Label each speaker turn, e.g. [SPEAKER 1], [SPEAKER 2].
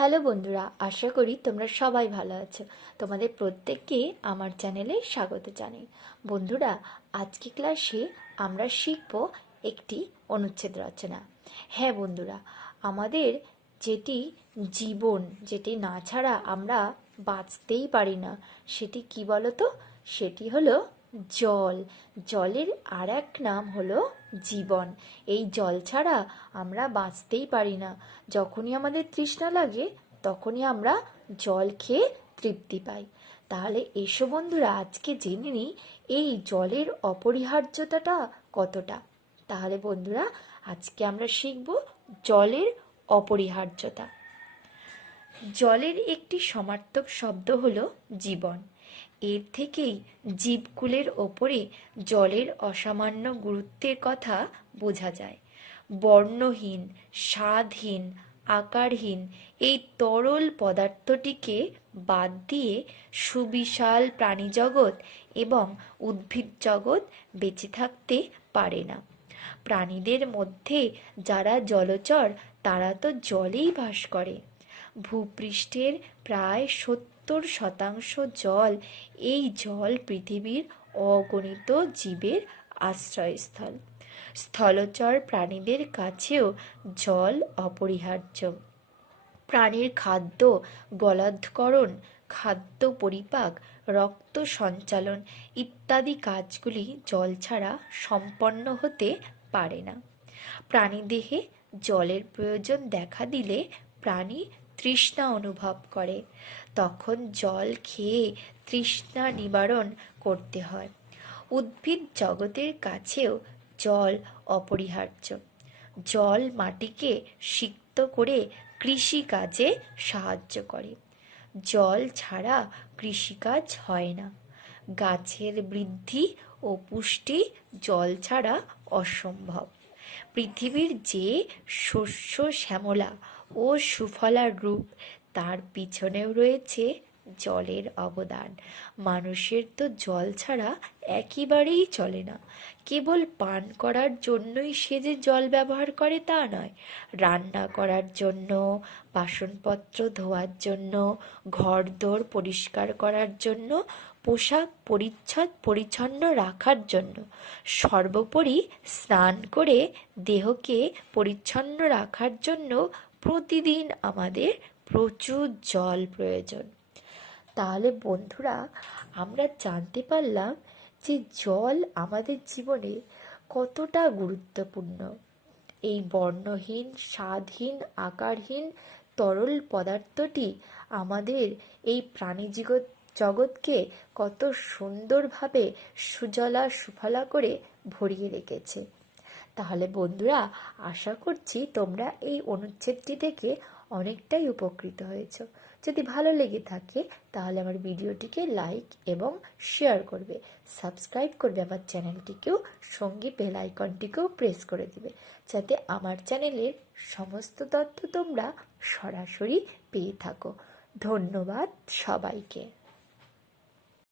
[SPEAKER 1] Hello বন্ধুরা, আশা করি তোমরা সবাই ভালো আছো। তোমাদের প্রত্যেককে আমার চ্যানেলে স্বাগত জানাই। বন্ধুরা, আজকে ক্লাসে আমরা শিখব একটি অনুচ্ছেদ রচনা। হ্যাঁ বন্ধুরা, আমাদের যেটি জীবন, যেটি না ছাড়া আমরা বাঁচতেই পারি না, সেটি কি বলো তো সেটি হলো জল। জলের আর এক নাম হলো জীবন। এই জল ছাড়া আমরা বাঁচতেই পারি না। যখনই আমাদের তৃষ্ণা লাগে, তখনই আমরা জল খেয়ে তৃপ্তি পাই। তাহলে এসো বন্ধুরা, আজকে জেনে নিই এই জলের অপরিহার্যতাটা কতটা। তাহলে বন্ধুরা, আজকে আমরা শিখব জলের অপরিহার্যতা। জলের একটি সমার্থক শব্দ হলো জীবন। এর থেকেই জীবকুলের ওপরে জলের অসামান্য গুরুত্বের কথা বোঝা যায়। বর্ণহীন স্বাদহীন আকারহীন এই তরল পদার্থটিকে বাদ দিয়ে সুবিশাল প্রাণীজগৎ এবং উদ্ভিদ জগৎ বেঁচে থাকতে পারে না। প্রাণীদের মধ্যে যারা জলচর, তারা তো জলেই বাস করে। ভূপৃষ্ঠের প্রায় সত্তর শতাংশ জল এই জল পৃথিবীর অগণিত জীবের আশ্রয়স্থল। স্থলচর প্রাণীদের কাছেও জল অপরিহার্য। প্রাণীর খাদ্য গলাধকরণ, খাদ্য পরিপাক, রক্ত সঞ্চালন ইত্যাদি কাজগুলি জল ছাড়া সম্পন্ন হতে পারে না। প্রাণীদেহে জলের প্রয়োজন দেখা দিলে প্রাণী তৃষ্ণা অনুভব করে। তখন জল খেয়ে তৃষ্ণা নিবারণ করতে হয়। উদ্ভিদ জগতের কাছেও জল অপরিহার্য। জল মাটিকে সিক্ত করে কৃষিকাজে সাহায্য করে। জল ছাড়া কৃষিকাজ হয় না। গাছের বৃদ্ধি ও পুষ্টি জল ছাড়া অসম্ভব। পৃথিবীর যে শস্য শ্যামলা ও সুফলার রূপ। তার পিছনেও রয়েছে জলের অবদান। মানুষের তো জল ছাড়া একেবারেই চলে না। কেবল পান করার জন্যই সে যে জল ব্যবহার করে তা নয়। রান্না করার জন্য, বাসনপত্র ধোয়ার জন্য ঘর ঘরদোর পরিষ্কার করার জন্য, পোশাক পরিচ্ছদ পরিচ্ছন্ন রাখার জন্য। সর্বোপরি স্নান করে দেহকে পরিচ্ছন্ন রাখার জন্য প্রতিদিন আমাদের প্রচুর জল প্রয়োজন। তাহলে বন্ধুরা, আমরা জানতে পারলাম যে জল আমাদের জীবনে কতটা গুরুত্বপূর্ণ। এই বর্ণহীন, স্বাদহীন, আকারহীন তরল পদার্থটি আমাদের এই প্রাণীজগৎ, জগৎকে কত সুন্দরভাবে সুজলা সুফলা করে ভরিয়ে রেখেছে। তাহলে বন্ধুরা, আশা করছি তোমরা এই অনুচ্ছেদটি থেকে অনেকটাই উপকৃত হয়েছ। যদি ভালো লেগে থাকে, তাহলে আমার ভিডিওটিকে লাইক এবং শেয়ার করবে। সাবস্ক্রাইব করবে আমার চ্যানেলটিকেও, সঙ্গে বেল আইকনটিকেও প্রেস করে দিবে। যাতে আমার চ্যানেলের সমস্ত তথ্য তোমরা সরাসরি পেয়ে থাকো। ধন্যবাদ সবাইকে।